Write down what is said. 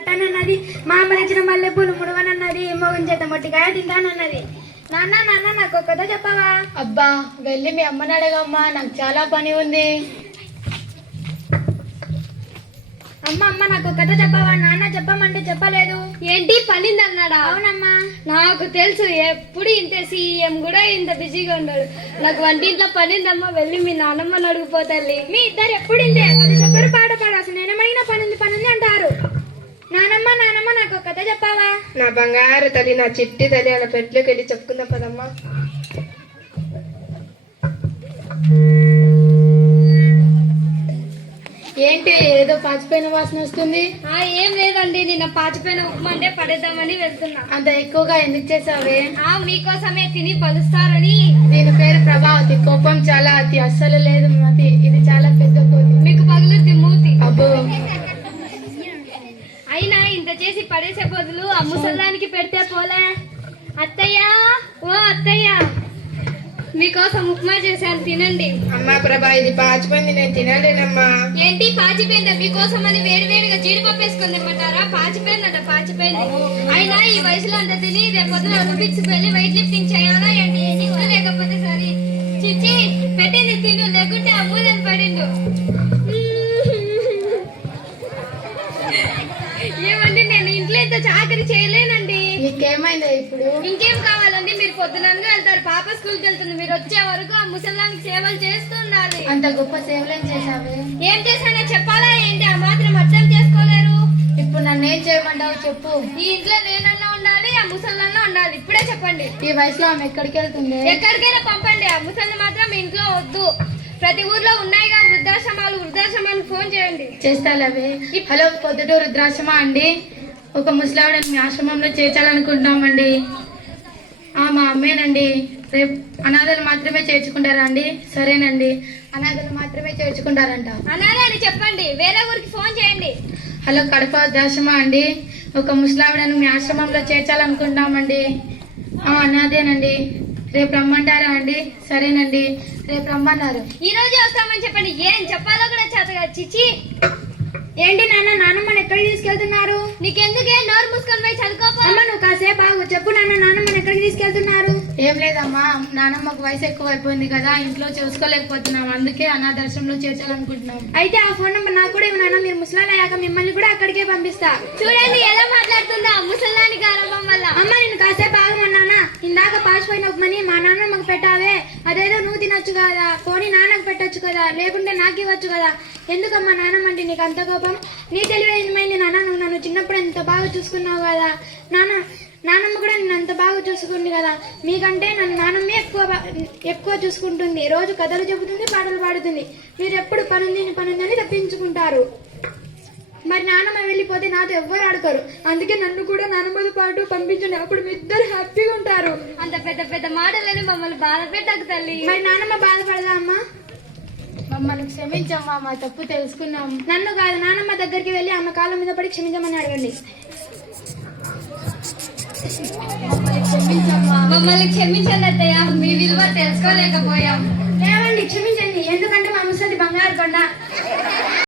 కట్టానన్నది. మా అమ్మ తెచ్చిన మల్లెపూలు ముడవనన్నది. మొగం చేత మొట్టికాయ తింటానన్నది. నాన్న నాన్న నాకు ఒక కథ చెప్పవా? అబ్బా వెళ్ళి మీ అమ్మని అడగమ్మా, నాకు చాలా పని ఉంది. అమ్మ అమ్మ నాకు ఒక కథ చెప్పవా? నాన్న చెప్పమంటే చెప్పలేదు. ఏంటి పనింది అన్నాడా? అవునమ్మా. నాకు తెలుసు, ఎప్పుడు ఇంత సీఎం కూడా ఇంత బిజీగా ఉన్నాడు. నాకు వంటింట్లో పనిందమ్మా, వెళ్ళి మీ నాన్నమ్మని అడిగిపోతాలి. మీ ఇద్దరు ఎప్పుడు ఇంతే కథ చెప్పారు, పాట పాడాల్సి నేనేమైనా పనుంది అంటారు. నానమ్మ నానమ్మ నాకు ఒక కథ చెప్పావా? నా బంగారు తల్లి, నా చిట్టి తల్లి, అలా పెట్లోకి వెళ్ళి చెప్పుకుందాం పదమ్మా. ఏంటి ఏదో పాచిపోయిన వాసన వస్తుంది? ఏం లేదండి, నిన్న పాచిపోయిన ఉప్మా అంటే పడేద్దామని వెళ్తున్నా. అంత ఎక్కువగా ఎందుకు చేసావే? మీకోసమే తిని పలుస్తారని. దీని పేరు ప్రభావతి. కోపం చాలా అతి, అస్సలు లేదు మతి. ఇది చాలా పెద్ద కోతి. మీకు పగులుద్ది మూతి. అబ్బో, అయినా ఇంత చేసి పడేసే బదులు ఆ ముసల్లానికి పెడితే పోలే. అత్తయ్య, ఓ అత్తయ్య, మీకోసం ఉప్మా చేశాను, తినండి. అమ్మా ప్రభా, ఇది పాచిపోయింది, నేను తినలేనమ్మా. ఏంటి పాచిపోయిందా? మీకోసం అని వేడివేడిగా జీడిపప్పు వేసుకొని తిమ్మంటారా? పాచిపోయిందంట, పాచిపోయింది. అయినా ఈ వయసులో అంత తిని రేపొద్దున ఒలింపిక్స్ వెళ్ళి వెయిట్ లిఫ్టింగ్ చేయాలా ఏంటి? ఇష్టం లేకపోతే సరే. చిచ్చి పెట్టింది తిను, లేకుంటే అమ్మూదని పడిండు. ఏమండి, నేను ఇంట్లో ఇంత చాకరీ చేయలేనండి. నీకేమైందా ఇప్పుడు? ఇంకేం కావాలండి? మీరు పొద్దునగా వెళ్తారు, పాప స్కూల్కి వెళ్తుంది. మీరు వచ్చే వరకు ఆ ముసలానికి సేవలు చేస్తూ ఉండాలి. అంత గొప్ప సేవలేం చేసావే? ఏం చేశానో చెప్పాలా ఏంటి? ఆ మాత్రం అర్థం చేసుకోలేరు. ఇప్పుడు నన్ను ఏం చేయమంటావు చెప్పు. ఈ ఇంట్లో నేనన్నా ఉండాలి, ఆ ముసలన్నా ఉండాలి. ఇప్పుడే చెప్పండి. ఈ వయసులో ఆమె ఎక్కడికి వెళ్తుంది? ఎక్కడికైనా పంపండి, ఆ ముసలిని మాత్రం మీ ఇంట్లో వద్దు. ప్రతి ఊర్లో ఉన్నాయిగా వృద్ధాశ్రమాలు ఫోన్ చేయండి. చేస్తాలే. హలో, పొద్దుటూరు వృద్ధాశ్రమా అండి. ఒక ముసలావిడని మీ ఆశ్రమంలో చేర్చాలనుకుంటున్నామండి. మా అమ్మేనండి. రేపు అనాథలు మాత్రమే చేర్చుకుంటారా అండి? సరేనండి, అనాథలు మాత్రమే చేర్చుకుంటారంట. అనాథ అని చెప్పండి, వేరే ఊరికి ఫోన్ చేయండి. హలో, కడప వృద్ధాశ్రమా అండి. ఒక ముసలావిడని మీ ఆశ్రమంలో చేర్చాలనుకుంటున్నామండి. అనాథేనండి. రేపు రమ్మంటారా అండి? సరేనండి, రేపు రమ్మన్నారు. ఈ రోజే వస్తామని చెప్పండి. ఏం చెప్పాలో కూడా చేతగా. చిచ్చి, ఏంటి నాన్న నాన్నమ్మని ఎక్కడికి తీసుకెళ్తున్నారు? నీకెందుకే, నోరు మూసుకొని పోయి చదువుకోపో. అమ్మ నువ్వు కాసేపు ఆగు. చెప్పు నాన్న, నాన్నమ్మని ఎక్కడికి తీసుకెళ్తున్నారు? ఏం లేదమ్మా, నానమ్మకు వయసు ఎక్కువ అయిపోయింది కదా, ఇంట్లో చూసుకోలేకపోతున్నాం, అందుకే అనాథాశ్రమంలో చేర్చాలనుకుంటున్నాం. అయితే ఆ ఫోన్ నెంబర్ నాకు కూడా ఇవ్వనా? మీరు ముసలాలు అయ్యాక మిమ్మల్ని కూడా అక్కడికే పంపిస్తా. చూడండి ఎలా మాట్లాడుతుందా ముసలానికి ఆరంభం వల్ల. అమ్మ నేను కాసేపు ఆగమన్నానా? ఇందాక పాచిపోయిన ఉప్మని మా నాన్నమ్మకు పెట్టావే, అదేదో నువ్వు తినొచ్చు కదా, పోనీ నాన్నకు పెట్టొచ్చు కదా, లేకుంటే నాకు ఇవ్వచ్చు కదా. ఎందుకమ్మా నాన్నమ్మ అంటే నీకు అంత కోపం? నీ తెలివైంది నాన్న, నువ్వు నన్ను చిన్నప్పుడు ఎంత బాగా చూసుకున్నావు కదా. నానమ్మ కూడా నిన్ను అంత బాగా చూసుకుంది కదా. మీకంటే నన్ను నానమ్మే ఎక్కువ చూసుకుంటుంది. రోజు కథలు చెబుతుంది, పాటలు పాడుతుంది. మీరు ఎప్పుడు పనుందని తప్పించుకుంటారు. మరి నానమ్మ వెళ్ళిపోతే నాతో ఎవ్వరు ఆడుకోరు. అందుకే నన్ను కూడా నానమ్మతో పాటు పంపించండి, అప్పుడు మీ ఇద్దరు హ్యాపీగా ఉంటారు. అంత పెద్ద పెద్ద మాటలని మమ్మల్ని బాధ పెట్టకు తల్లి. మరి నానమ్మ బాధపడదా అమ్మా? మమ్మల్ని క్షమించమ్మా, మా తప్పు తెలుసుకున్నాం. నన్ను కాదు, నానమ్మ దగ్గరికి వెళ్ళి ఆమె కాళ్ళ మీద పడి క్షమించమని అడగండి. మమ్మల్ని క్షమించండి అత్తయ్య, మీ విలువ తెలుసుకోలేకపోయాం. ఏమండి క్షమించండి, ఎందుకంటే మా ముసలి బంగారు కొండ.